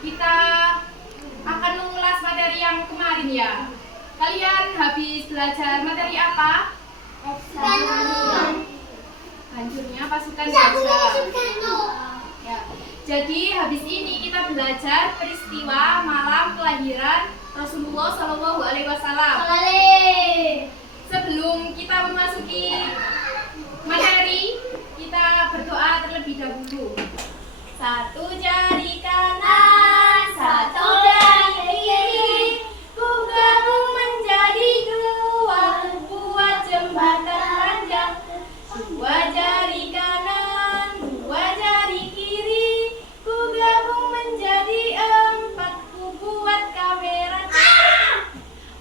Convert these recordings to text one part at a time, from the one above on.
kita akan mengulas materi yang kemarin ya. Kalian habis belajar materi apa? Hancurnya pasukan gajah. Ya. Jadi habis ini kita belajar peristiwa malam kelahiran Rasulullah Shallallahu Alaihi Wasallam. Sebelum kita memasuki materi, kita berdoa terlebih dahulu. Satu jari kanan, satu jari kiri, ku gabung menjadi dua, buat jembatan panjang. Dua jari kanan, dua jari kiri, ku gabung menjadi empat, ku buat kamera.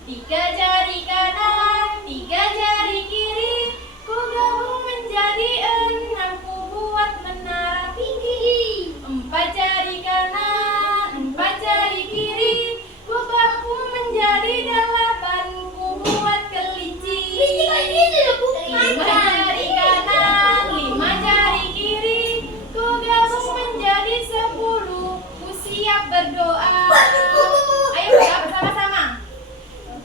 Tiga jari kanan, tiga jari kiri, ku gabung menjadi enam, ku buat menara tinggi. Empat jari kanan, empat jari kiri, ku gabung menjadi delapan, ku buat kelinci. Lima jari kanan, lima jari kiri, ku gabung menjadi 10, ku siap berdoa. Ayo berdoa bersama-sama.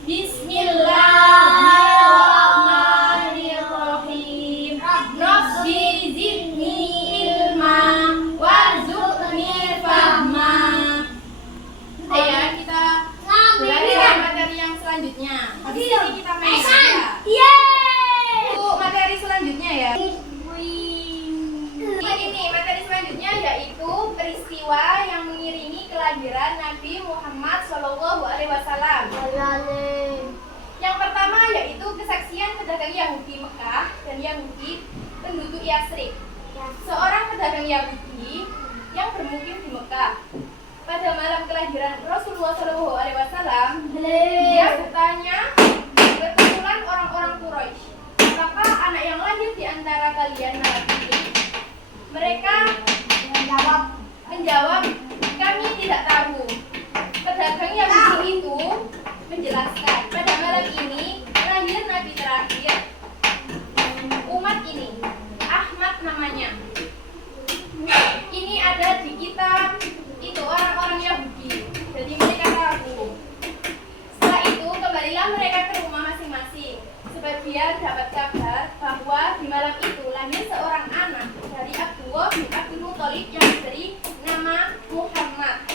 Bismillahirrahmanirrahim. Rabbi zidni ilma warzuqni fahma. Sudah ya, kita belajar materi yang selanjutnya. Habis ini kita main ya. Untuk materi selanjutnya ya. Ini materi selanjutnya yaitu peristiwa yang mengiringi kelahiran Nabi Muhammad Shallallahu Alaihi Wasallam. Yang pertama yaitu kesaksian pedagang Yahudi Mekah dan Yahudi penduduk Yasrib. Seorang pedagang Yahudi yang bermukim di Mekah. Pada malam kelahiran Rasulullah Shallallahu Alaihi Wasallam, dia bertanya, kebetulan orang-orang Quraisy, apakah anak yang lahir di antara kalian Nabi? Mereka menjawab, kami tidak tahu. Pedagang Yahudi itu menjelaskan, pada malam ini lahir Nabi terakhir umat ini, Ahmad namanya. Ini ada di kitab itu orang-orang Yahudi, jadi mereka tahu. Setelah itu kembalilah mereka ke rumah masing-masing. Sebagian dapat kabar bahwa di malam itu lahir seorang anak dari Abdullah bin Abdul Muthalib yang diberi nama Muhammad.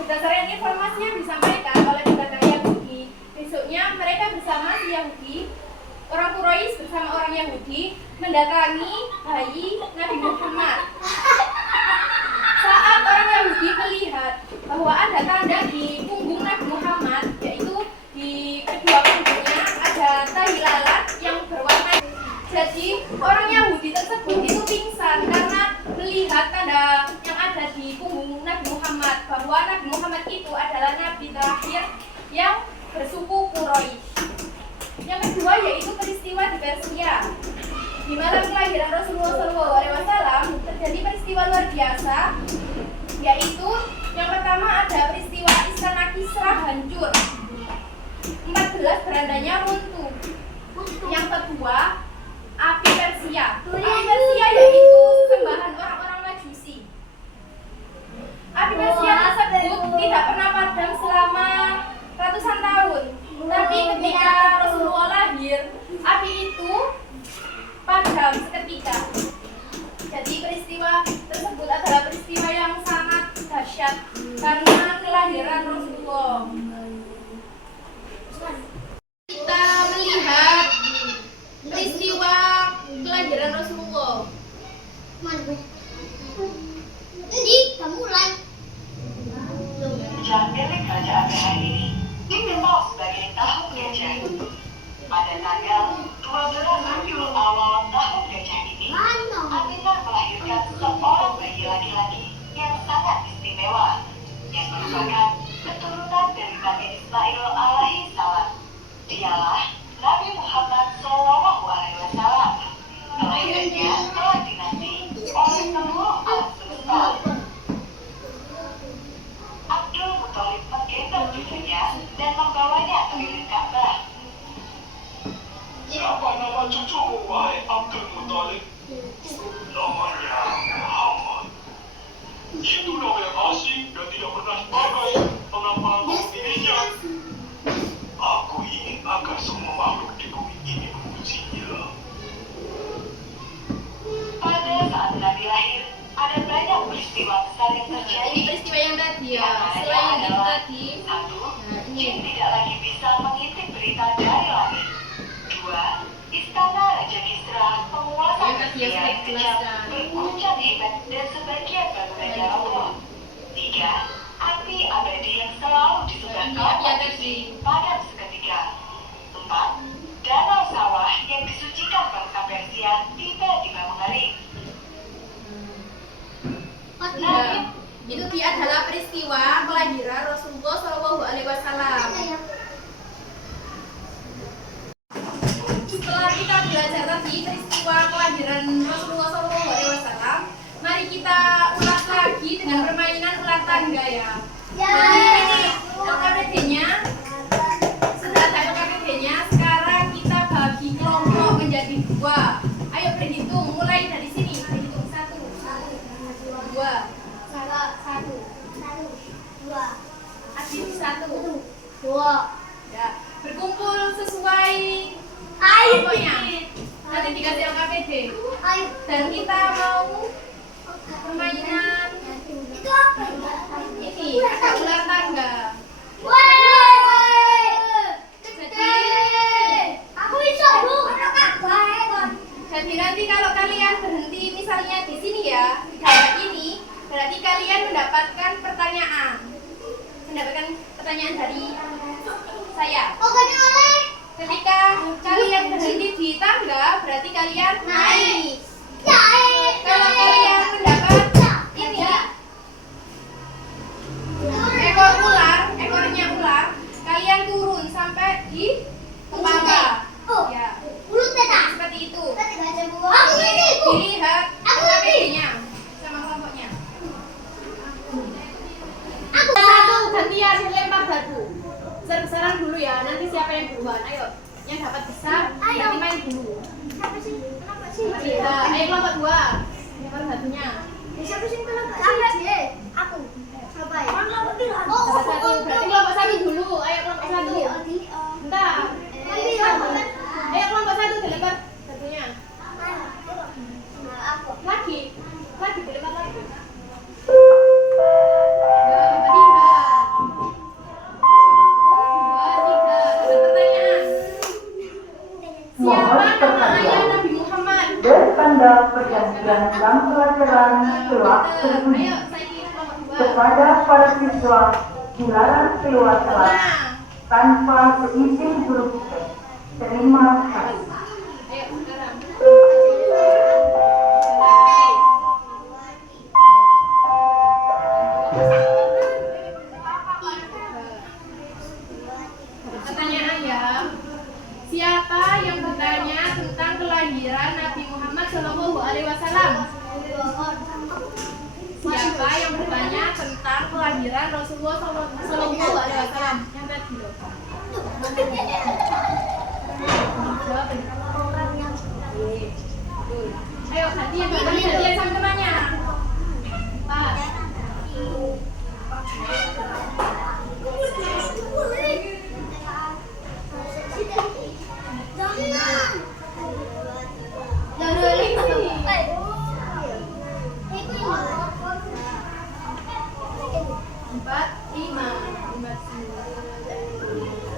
Berdasarkan informasi yang disampaikan oleh pedagang Yahudi, besoknya mereka bersama si Yahudi, orang Quraisy bersama orang Yahudi mendatangi bayi Nabi Muhammad. Saat orang Yahudi melihat bahwa ada tanda di punggung Nabi Muhammad, yaitu di kedua punggungnya ada tahi lalat yang berwarna. Jadi orang Yahudi tersebut itu pingsan karena melihat tanda yang ada di punggung Nabi Muhammad, bahwa Nabi Muhammad itu adalah Nabi terakhir yang bersuku Quraisy. Yang kedua yaitu peristiwa di Persia. Di malam kelahiran Rasulullah SAW terjadi peristiwa luar biasa, yaitu yang pertama ada peristiwa Istana Kisra hancur, 14 berandanya runtuh. Yang kedua, api Persia. Api Persia yaitu sembahan orang-orang Majusi. Api Persia tersebut tidak pernah padam selama ratusan tahun. Tapi ketika Rasulullah lahir, api itu padam seketika. Jadi peristiwa tersebut adalah peristiwa yang sangat dahsyat karena kelahiran Rasulullah. Kita melihat peristiwa kelahiran Rasulullah. Jadi kamu mulai. Jam milik kerajaan hari ini dikenal sebagai tahun gajah. Pada tanggal 12 Rabiul Awal tahun gajah ini, Aminah melahirkan seorang bayi laki-laki yang sangat istimewa, yang merupakan keturunan dari Nabi Ismail alaihi salam. Dialah Nabi Muhammad Shallallahu Alaihi Wasallam. Kelahirannya telah dinanti oleh seluruh alam semesta. Abdul Muthalib menggendong cucunya dan membawanya keliling Ka'bah. Siapa nama cucumu, wahai Abdul Muthalib? Namanya Muhammad. Itu nama yang asing. Jadi, Satu, nah Jin ini. tidak lagi bisa mengintip berita dari langit. Dua, Istana Raja Kisra, penguasa Ya, Kak, Persia dia sudah yang kejam, jelaskan. berguncang hebat dan sebagian bangunannya roboh. Tiga, api abadi yang selalu disembah Ini kaum api abadi. majusi padam seketika. Empat, danau sawah yang disucikan bangsa Persia tiba-tiba mengering. Nah, itu dia adalah peristiwa kelahiran Rasulullah Shallallahu Alaihi Wasallam. Setelah kita belajar tadi peristiwa kelahiran Rasulullah Shallallahu Alaihi Wasallam, mari kita ulas lagi dengan permainan ular tangga ya. Jadi ini LKPD-nya sudah ada LKPD-nya. Sekarang kita bagi kelompok menjadi dua. Ayo berhitung mulai dari sini. Berhitung 1, 2, 1, Adit 1. Ya, berkumpul sesuai kelompoknya. Nanti dikasih LKPD. Dan kita mau permainan ini ada ular tangga. Jadi nanti kalau kalian berhenti misalnya di sini ya, di gambar ini, berarti kalian mendapatkan pertanyaan dari saya. Ketika kalian berhenti di tangga, berarti kalian naik. Kalau kalian mendapat ini ekornya ular, kalian turun sampai di tangga. Ya, seperti itu. Dilihat LKPD-nya sama kelompoknya. Satu gantian lempar batu. Besar-besaran dulu ya. Nanti siapa yang duluan? Ayo, yang dapat besar berarti main dulu. Ayo kelompok 2. Lempar batunya. Dapat satu. Berarti kelompok 1 dulu. Ayo kelompok 1. Bentar. Ayo kelompok 1 dilempar batunya. Lagi dilempar lagi. Mohon perhatian dari tanda pergantian jam pelajaran telah berbunyi. Kepada para siswa dilarang keluar kelas tanpa seizin guru. Terima kasih. Pertanyaan ya. Siapa yang bertanya tentang kelahiran Nabi Muhammad Shallallahu Alaihi Wasallam? Siapa yang bertanya tentang kelahiran Rasulullah Shallallahu Alaihi Wasallam? Yang tadi loh. Jawab. Ayo gantian sama temannya. Pas. Empat, lima, 5, 9.